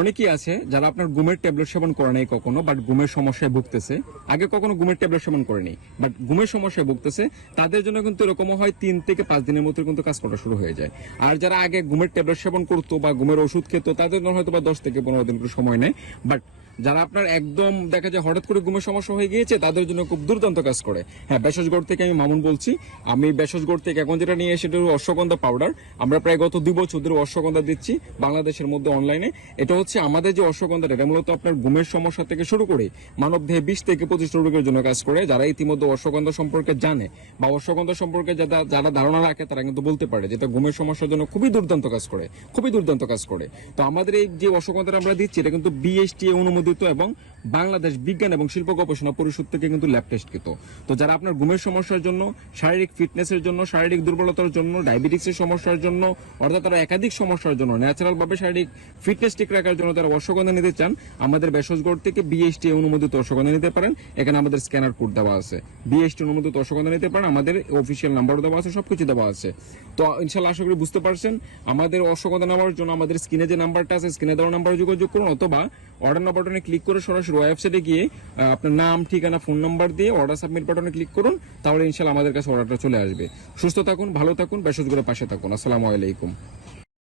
অনেকেই আছে যারা আপনার গুমের ট্যাবলেট সেবন করে নাই কখনো বাট গুমের সমস্যায় ভুগতেছে। আগে কখনো গুমের ট্যাবলেট সেবন করেনি বাট গুমের সমস্যায় ভুগতেছে। তাদের জন্য কিন্তু এরকমও হয় তিন থেকে পাঁচ দিনের মধ্যে কিন্তু কাজ করা শুরু হয়ে যায়। আর যারা আগে গুমের ট্যাবলেট সেবন করতো বা গুমের ওষুধ খেত, তাদের জন্য হয়তো বা দশ থেকে পনেরো দিন সময় নেয় বাট যারা আপনার একদম দেখা যায় হঠাৎ করে ঘুমের সমস্যা হয়ে গিয়েছে, তাদের জন্য খুব দুর্দান্ত কাজ করে। হ্যাঁ বেসসগড় থেকে আমি মামুন বলছি। আমি বেসসগড় থেকে এখন যেটা নিয়ে এসে সেটা হলো অশ্বগন্ধা পাউডার আমরা প্রায় গত দুই বছর ধরে অশ্বগন্ধা দিচ্ছি বাংলাদেশের মধ্যে অনলাইনে এটা হচ্ছে আমাদের যে অশ্বগন্ধাটা, এটা মূলত আপনার ঘুমের সমস্যা থেকে শুরু করে মানব দেহে বিশ থেকে পঁচিশ রোগের জন্য কাজ করে। যারা ইতিমধ্যে অশ্বগন্ধা সম্পর্কে জানে বা অশ্বগন্ধা সম্পর্কে যারা যারা ধারণা রাখে, তারা কিন্তু বলতে পারে যেটা ঘুমের সমস্যার জন্য খুবই দুর্দান্ত কাজ করে। খুবই দুর্দান্ত কাজ করে। তো আমাদের এই যে অশ্বগন্ধাটা আমরা দিচ্ছি, এটা কিন্তু বিএসটি অনুমোদিত এবং বাংলাদেশ বিজ্ঞান এবং শিল্প গবেষণা পরিষদ থেকে কিন্তু ল্যাব টেস্টকৃত তো যারা আপনার ঘুমের সমস্যার জন্য, শারীরিক ফিটনেসের জন্য, শারীরিক দুর্বলতার জন্য ডায়াবেটিক্সের সমস্যার জন্য, অর্থাৎ তারা একাধিক সমস্যার জন্য ন্যাচারাল ভাবে শারীরিক ফিটনেস ঠিক রাখার জন্য তারা অশ্বগন্ধা নিতে চান, আমাদের বেসসগড় থেকে বিএসটি অনুমোদিত অশ্বগন্ধা নিতে পারেন। এখানে আমাদের স্ক্যানার কোড দেওয়া আছে। বিএসটি অনুমোদিত অশ্বগন্ধা নিতে পারেন। আমাদের অফিসিয়াল নাম্বারও দেওয়া আছে, সবকিছু দেওয়া আছে। তো ইনশাল্লাহ আশা করি বুঝতে পারছেন, আমাদের অশ্বগন্ধা নেওয়ার জন্য আমাদের স্ক্রিনে যে নাম্বারটা আছে স্ক্রিনে দেওয়া নাম্বারে যোগাযোগ করুন অথবা অর্ডার বাটনে ক্লিক করে সরাসরি ওয়েবসাইটে গিয়ে আপনার নাম, ঠিকানা ফোন নাম্বার দিয়ে অর্ডার সাবমিট বাটনে ক্লিক করুন, তাহলে ইনশাল্লাহ আমাদের কাছে অর্ডারটা চলে আসবে। সুস্থ থাকুন, ভালো থাকুন বেসজ করে পাশে থাকুন। আসসালামু আলাইকুম।